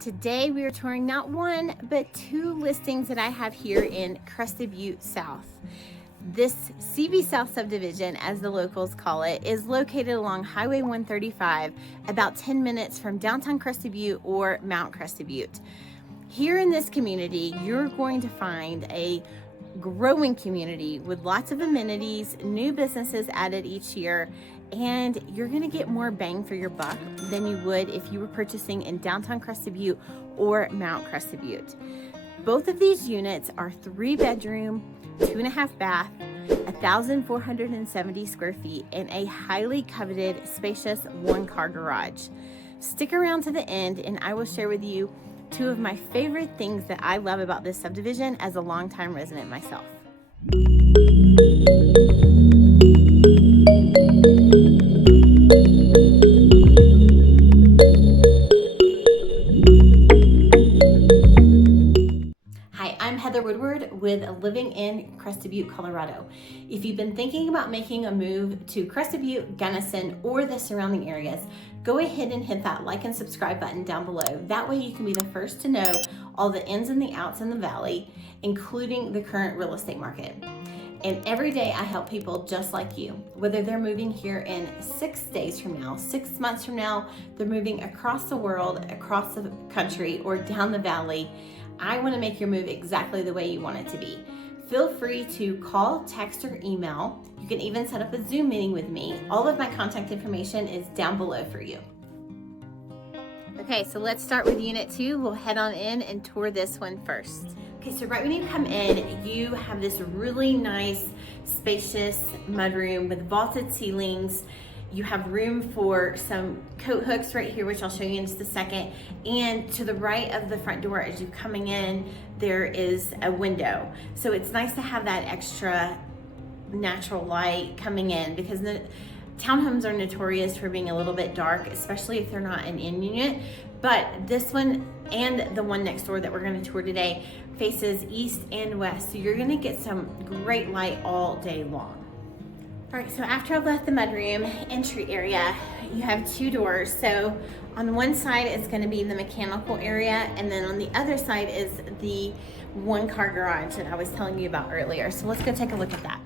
Today we are touring not one, but two listings that I have here in Crested Butte South. This CB South subdivision, as the locals call it, is located along Highway 135, about 10 minutes from downtown Crested Butte or Mount Crested Butte. Here in this community, you're going to find a growing community with lots of amenities, new businesses added each year, and you're gonna get more bang for your buck than you would if you were purchasing in downtown Crested Butte or Mount Crested Butte. Both of these units are 3-bedroom, 2.5 bath, 1,470 square feet, and a highly coveted, spacious 1-car garage. Stick around to the end and I will share with you two of my favorite things that I love about this subdivision as a longtime resident myself. Hi, I'm Heather Woodward with Living in Crested Butte, Colorado. If you've been thinking about making a move to Crested Butte, Gunnison, or the surrounding areas, go ahead and hit that like and subscribe button down below. That way you can be the first to know all the ins and the outs in the valley, including the current real estate market. And every day I help people just like you, whether they're moving here in 6 days from now, 6 months from now, they're moving across the world, across the country, or down the valley. I want to make your move exactly the way you want it to be. Feel free to call, text, or email. You can even set up a Zoom meeting with me. All of my contact information is down below for you. Okay, so let's start with Unit 2. We'll head on in and tour this one first. Okay, so right when you come in, you have this really nice, spacious mudroom with vaulted ceilings. You have room for some coat hooks right here, which I'll show you in just a second. And to the right of the front door, as you're coming in, there is a window. So it's nice to have that extra natural light coming in, because the townhomes are notorious for being a little bit dark, especially if they're not an in unit. But this one and the one next door that we're going to tour today faces east and west. So you're going to get some great light all day long. All right, so after I've left the mudroom entry area, you have 2 doors. So on one side is going to be the mechanical area, and then on the other side is the 1-car garage that I was telling you about earlier. So let's go take a look at that.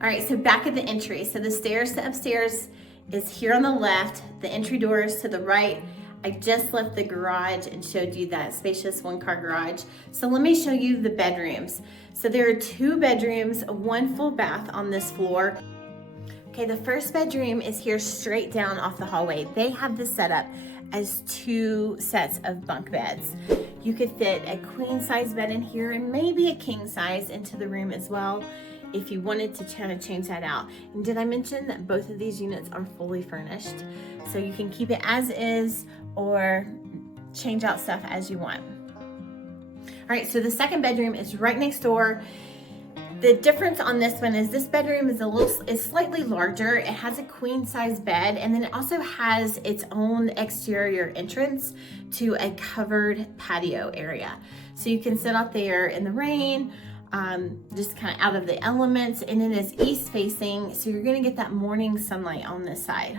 All right, so back at the entry. So the stairs to upstairs is here on the left, the entry doors to the right. I just left the garage and showed you that spacious 1-car garage. So let me show you the bedrooms. So there are 2 bedrooms, 1 full bath on this floor. Okay, the first bedroom is here straight down off the hallway. They have this set up as 2 sets of bunk beds. You could fit a queen size bed in here and maybe a king size into the room as well, if you wanted to kind of change that out. And did I mention that both of these units are fully furnished? So you can keep it as is or change out stuff as you want. All right, so the second bedroom is right next door. The difference on this one is this bedroom is slightly larger. It has a queen size bed, and then it also has its own exterior entrance to a covered patio area. So you can sit out there in the rain, just kind of out of the elements, and it is east facing, so you're gonna get that morning sunlight on this side.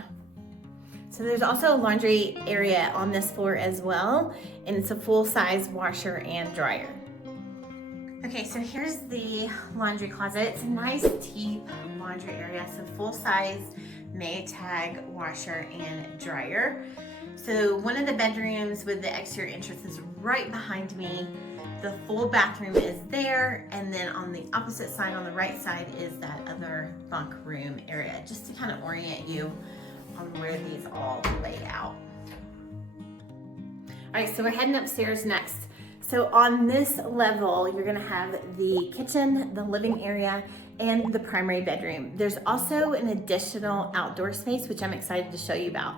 So there's also a laundry area on this floor as well, and it's a full-size washer and dryer. Okay, so here's the laundry closet. It's a nice deep laundry area, so full-size Maytag washer and dryer. So one of the bedrooms with the exterior entrance is right behind me. The full bathroom is there, and then on the opposite side, on the right side, is that other bunk room area, just to kind of orient you on where these all lay out. All right, so we're heading upstairs next. So on this level, you're gonna have the kitchen, the living area, and the primary bedroom. There's also an additional outdoor space, which I'm excited to show you about.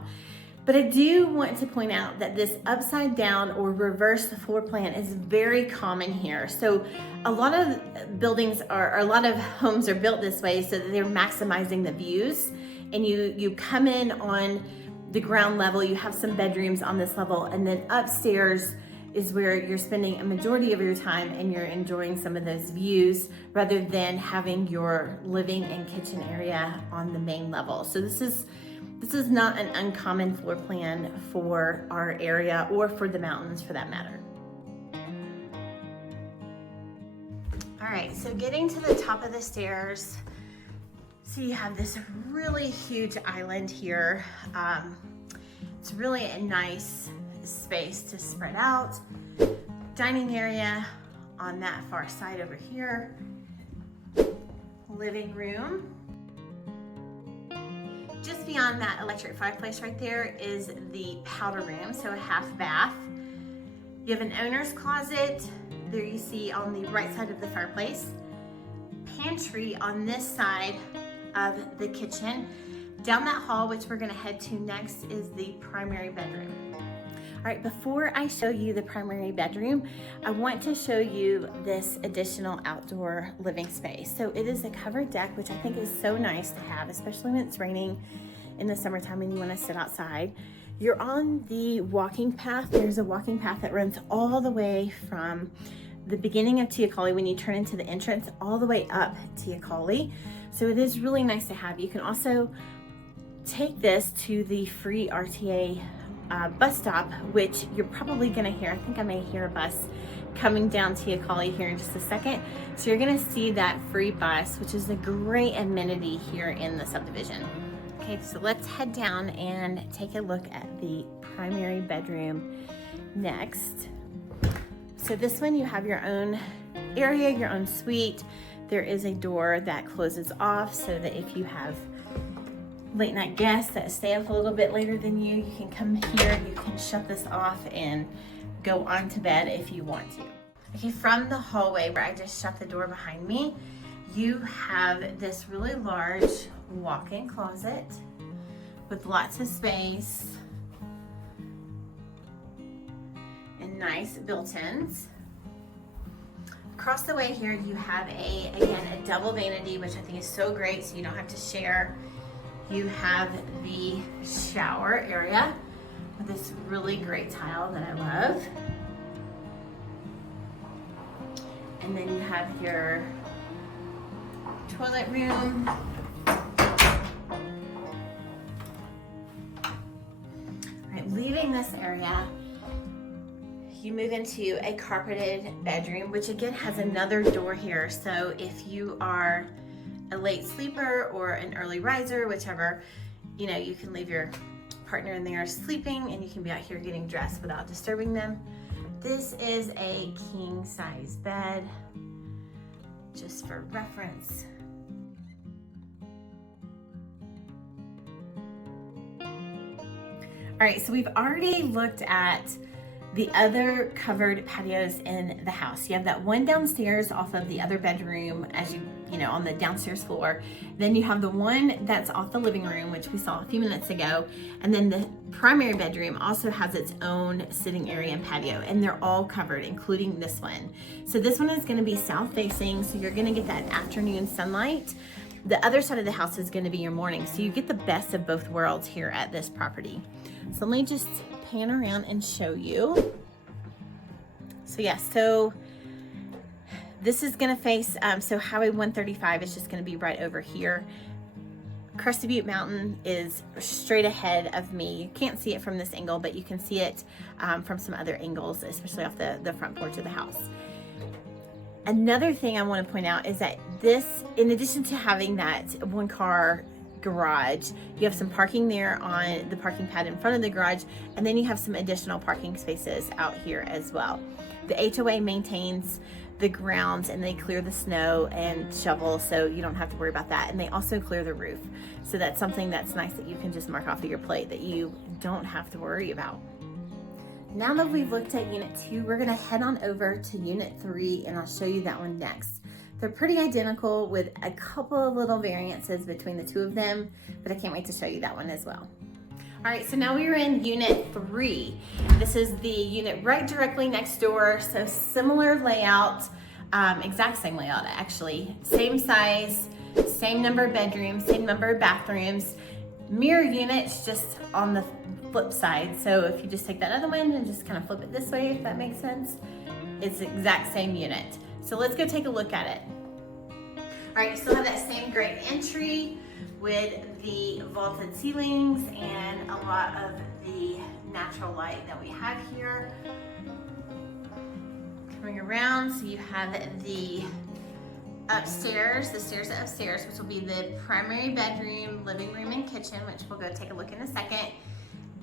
But I do want to point out that this upside down or reverse floor plan is very common here. So a lot of buildings a lot of homes are built this way so that they're maximizing the views. And you come in on the ground level, you have some bedrooms on this level, and then upstairs is where you're spending a majority of your time and you're enjoying some of those views rather than having your living and kitchen area on the main level. So this is not an uncommon floor plan for our area or for the mountains for that matter. All right, so getting to the top of the stairs, so you have this really huge island here. It's really a nice space to spread out. Dining area on that far side over here. Living room. Just beyond that electric fireplace right there is the powder room, so a half bath. You have an owner's closet. There you see on the right side of the fireplace. Pantry on this side of the kitchen. Down that hall, which we're gonna head to next, is the primary bedroom. All right, before I show you the primary bedroom, I want to show you this additional outdoor living space. So it is a covered deck, which I think is so nice to have, especially when it's raining in the summertime and you wanna sit outside. You're on the walking path. There's a walking path that runs all the way from the beginning of Teocalli when you turn into the entrance all the way up Teocalli. So it is really nice to have. You can also take this to the free RTA bus stop, which you're probably gonna hear. I think I may hear a bus coming down Teocalli here in just a second. So you're gonna see that free bus, which is a great amenity here in the subdivision. Okay, so let's head down and take a look at the primary bedroom next. So this one, you have your own area, your own suite. There is a door that closes off so that if you have late night guests that stay up a little bit later than you can come here, you can shut this off and go on to bed if you want to. Okay, from the hallway where I just shut the door behind me, you have this really large walk-in closet with lots of space and nice built-ins. Across the way here, you have again, a double vanity, which I think is so great, so you don't have to share. You have the shower area with this really great tile that I love. And then you have your toilet room. All right, leaving this area, you move into a carpeted bedroom, which again has another door here. So if you are a late sleeper or an early riser, whichever, you know, you can leave your partner in there sleeping and you can be out here getting dressed without disturbing them. This is a king size bed, just for reference. All right, so we've already looked at the other covered patios in the house. You have that one downstairs off of the other bedroom as you know, on the downstairs floor. Then you have the one that's off the living room, which we saw a few minutes ago. And then the primary bedroom also has its own sitting area and patio, and they're all covered, including this one. So this one is gonna be south facing, so you're gonna get that afternoon sunlight. The other side of the house is gonna be your morning, so you get the best of both worlds here at this property. So let me just pan around and show you. So yeah, so this is gonna face, so Highway 135 is just gonna be right over here. Crested Butte Mountain is straight ahead of me. You can't see it from this angle, but you can see it from some other angles, especially off the front porch of the house. Another thing I wanna point out is that this, in addition to having that one car garage, you have some parking there on the parking pad in front of the garage, and then you have some additional parking spaces out here as well. The HOA maintains the grounds and they clear the snow and shovel, so you don't have to worry about that. And they also clear the roof. So that's something that's nice that you can just mark off of your plate that you don't have to worry about. Now that we've looked at Unit 2, we're gonna head on over to Unit 3 and I'll show you that one next. They're pretty identical with a couple of little variances between the two of them, but I can't wait to show you that one as well. All right, so now we are in Unit 3. This is the unit right directly next door, so similar layout, exact same layout actually. Same size, same number of bedrooms, same number of bathrooms, mirror units just on the flip side. So if you just take that other one and just kind of flip it this way, if that makes sense, it's the exact same unit. So let's go take a look at it. All right, you still have that same great entry with the vaulted ceilings and a lot of the natural light that we have here. Coming around, so you have the upstairs, the stairs upstairs, which will be the primary bedroom, living room, and kitchen, which we'll go take a look in a second.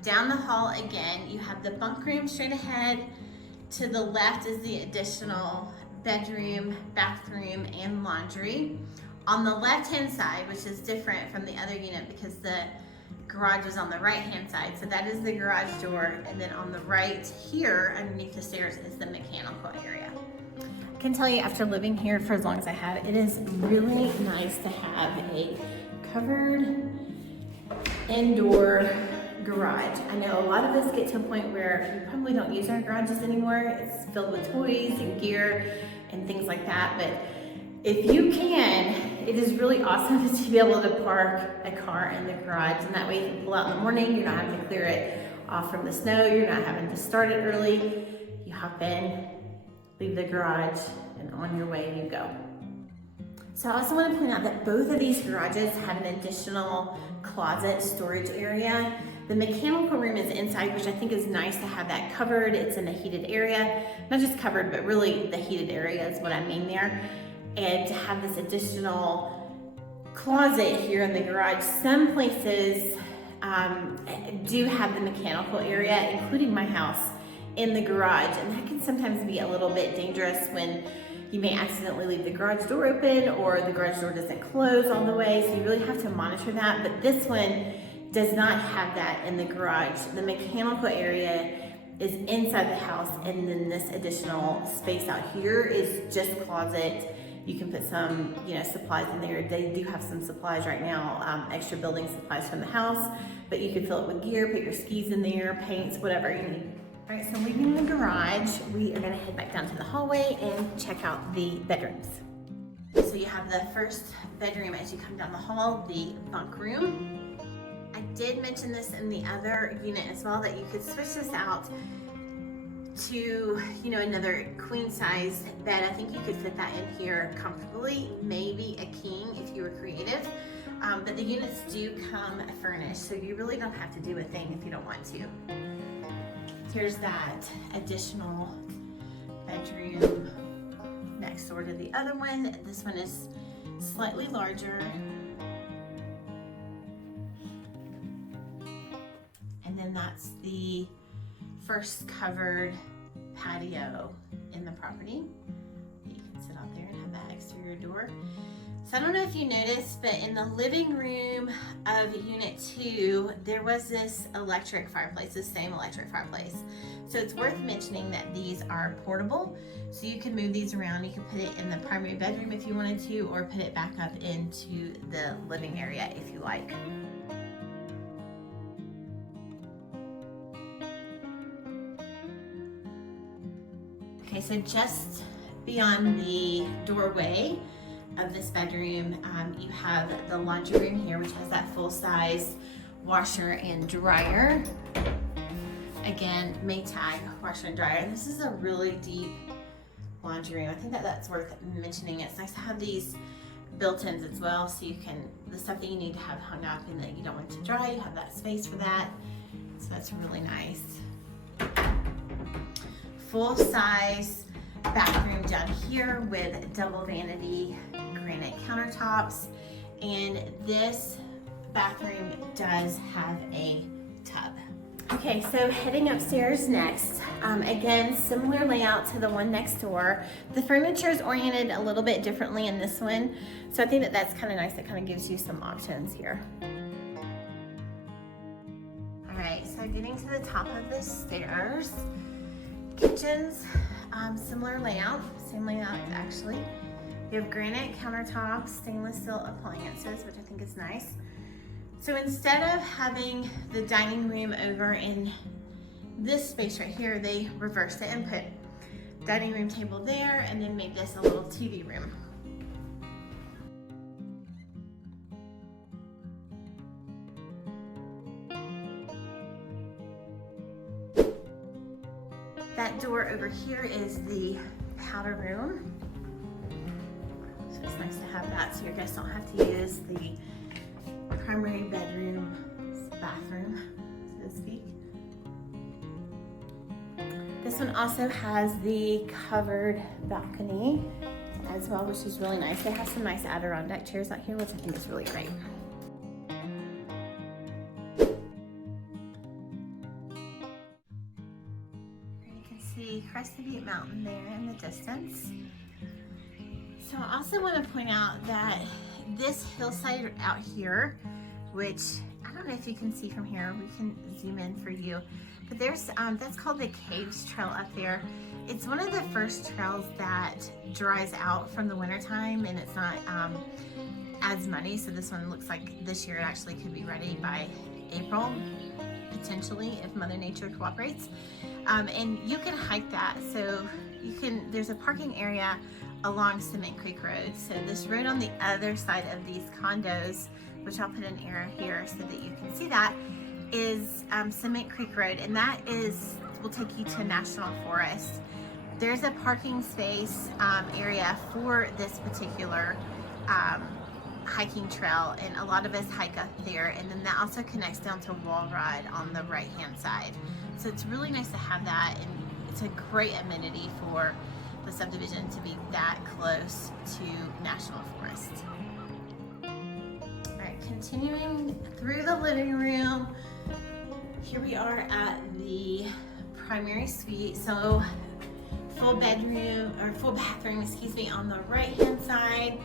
Down the hall again, you have the bunk room straight ahead. To the left is the additional bedroom, bathroom, and laundry. On the left-hand side, which is different from the other unit because the garage is on the right-hand side, so that is the garage door, and then on the right here, underneath the stairs, is the mechanical area. I can tell you, after living here for as long as I have, it is really nice to have a covered indoor garage. I know a lot of us get to a point where we probably don't use our garages anymore. It's filled with toys and gear and things like that, but if you can, it is really awesome to be able to park a car in the garage, and that way you can pull out in the morning, you're not having to clear it off from the snow, you're not having to start it early. You hop in, leave the garage, and on your way you go. So I also want to point out that both of these garages have an additional closet storage area. The mechanical room is inside, which I think is nice to have that covered. It's in the heated area, not just covered, but really the heated area is what I mean there. And to have this additional closet here in the garage, some places do have the mechanical area, including my house, in the garage, and that can sometimes be a little bit dangerous when you may accidentally leave the garage door open or the garage door doesn't close all the way, so you really have to monitor that. But this one does not have that in the garage. The mechanical area is inside the house, and then this additional space out here is just closet. You can put some, supplies in there. They do have some supplies right now, extra building supplies from the house, but you can fill it with gear, put your skis in there, paints, whatever you need. All right, so leaving the garage, we are gonna head back down to the hallway and check out the bedrooms. So you have the first bedroom as you come down the hall, the bunk room. I did mention this in the other unit as well, that you could switch this out to, another queen size bed. I think you could fit that in here comfortably, maybe a king if you were creative. But the units do come furnished, so you really don't have to do a thing if you don't want to. Here's that additional bedroom next door to the other one. This one is slightly larger. And then that's the first covered patio in the property. You can sit out there and have that exterior door. So I don't know if you noticed, but in the living room of Unit 2, there was this electric fireplace, the same electric fireplace. So it's worth mentioning that these are portable, so you can move these around. You can put it in the primary bedroom if you wanted to, or put it back up into the living area if you like. Okay, so just beyond the doorway of this bedroom, you have the laundry room here, which has that full-size washer and dryer. Again, Maytag washer and dryer. This is a really deep laundry room. I think that's worth mentioning. It's nice to have these built-ins as well, so you can, the stuff that you need to have hung up and that you don't want to dry, you have that space for that. So that's really nice. Full-size bathroom down here with double vanity granite countertops, and this bathroom does have a tub. Okay, so heading upstairs next. Again, similar layout to the one next door. The furniture is oriented a little bit differently in this one, so I think that that's kind of nice. It kind of gives you some options here. All right, so getting to the top of the stairs. Kitchens, similar layout, same layout actually. You have granite countertops, stainless steel appliances, which I think is nice. So instead of having the dining room over in this space right here, they reversed it and put dining room table there and then made this a little TV room. That door over here is the powder room. So it's nice to have that so your guests don't have to use the primary bedroom bathroom, so to speak. This one also has the covered balcony as well, which is really nice. They have some nice Adirondack chairs out here, which I think is really great. You can see Crested Butte Mountain there in the distance. So I also want to point out that this hillside out here, which I don't know if you can see from here, we can zoom in for you, but there's that's called the Caves Trail up there. It's one of the first trails that dries out from the wintertime, and it's not as muddy. So this one looks like this year it actually could be ready by April, potentially, if Mother Nature cooperates. And you can hike that. So you can, there's a parking area along Cement Creek Road. So this road on the other side of these condos, which I'll put an arrow here so that you can see that, is Cement Creek Road, and that will take you to National Forest. There's a parking space area for this particular hiking trail, and a lot of us hike up there, and then that also connects down to Walrod on the right hand side. So it's really nice to have that, and it's a great amenity for the subdivision to be that close to National Forest. All right, continuing through the living room, here we are at the primary suite. So full bedroom, or full bathroom, excuse me, on the right hand side.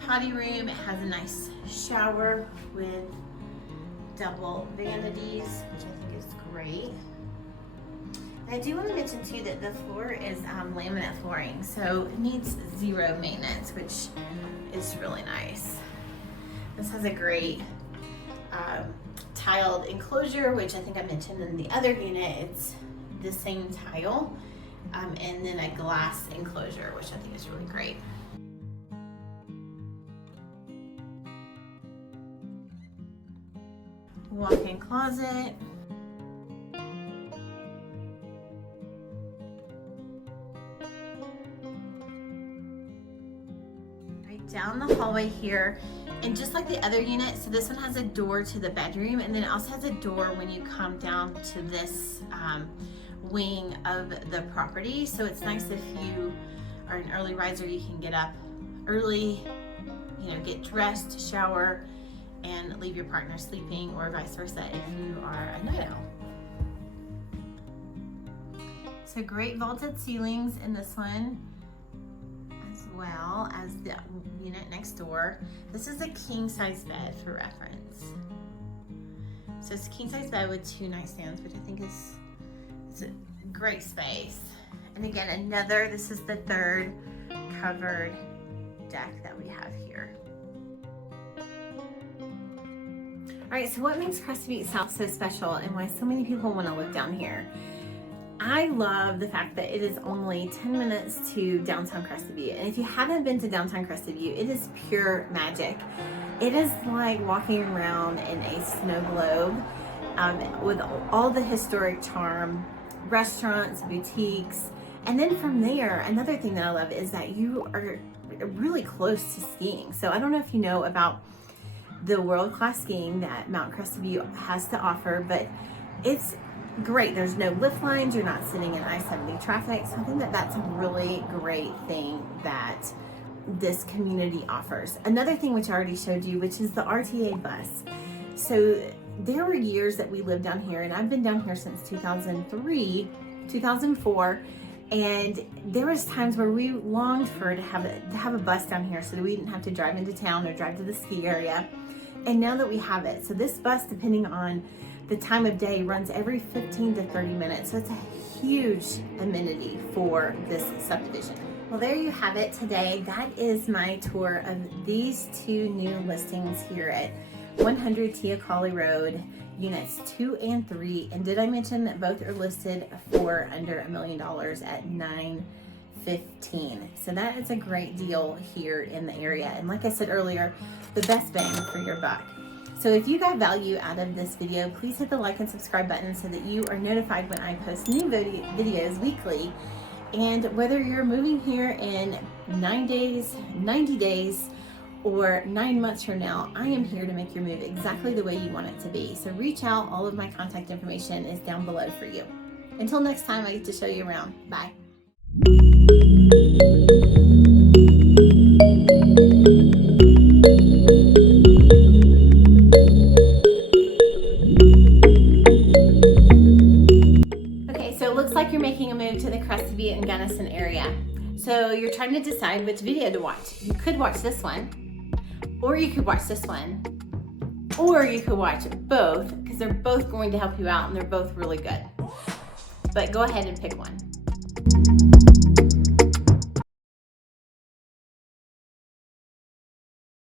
Potty room, it has a nice shower with double vanities, which I think is great. I do want to mention too that the floor is laminate flooring, so it needs zero maintenance, which is really nice. This has a great tiled enclosure, which I think I mentioned in the other unit. It's the same tile, and then a glass enclosure, which I think is really great. Walk-in closet. Down the hallway here, and just like the other unit, so this one has a door to the bedroom, and then it also has a door when you come down to this wing of the property. So it's nice if you are an early riser, you can get up early, you know, get dressed, shower, and leave your partner sleeping, or vice versa if you are a night owl. So great vaulted ceilings in this one, as well as the unit next door. This is a king size bed for reference. So it's a king size bed with 2 nightstands, which I think is a great space. And again, this is the third covered deck that we have here. All right, so what makes Crested Butte South so special, and why so many people want to live down here? I love the fact that it is only 10 minutes to downtown Crested Butte. And if you haven't been to downtown Crested Butte, it is pure magic. It is like walking around in a snow globe with all the historic charm, restaurants, boutiques. And then from there, another thing that I love is that you are really close to skiing. So I don't know if you know about the world-class skiing that Mount Crested Butte has to offer, but it's great. There's no lift lines, you're not sitting in I-70 traffic. So I think that that's a really great thing that this community offers. Another thing which I already showed you, which is the RTA bus. So there were years that we lived down here, and I've been down here since 2003, 2004, and there was times where we longed to have a bus down here so that we didn't have to drive into town or drive to the ski area. And now that we have it, so this bus, depending on the time of day, runs every 15 to 30 minutes. So it's a huge amenity for this subdivision. Well, there you have it today. That is my tour of these 2 new listings here at 100 Teocalli Road, units 2 and 3. And did I mention that both are listed for under $1 million at $915? So that is a great deal here in the area. And like I said earlier, the best bang for your buck. So if you got value out of this video, please hit the like and subscribe button so that you are notified when I post new videos weekly. And whether you're moving here in 9 days, 90 days, or 9 months from now, I am here to make your move exactly the way you want it to be. So reach out. All of my contact information is down below for you. Until next time, I get to show you around. Bye. Okay, so it looks like you're making a move to the Crested Butte and Gunnison area. So you're trying to decide which video to watch. You could watch this one, or you could watch this one, or you could watch both, because they're both going to help you out and they're both really good. But go ahead and pick one.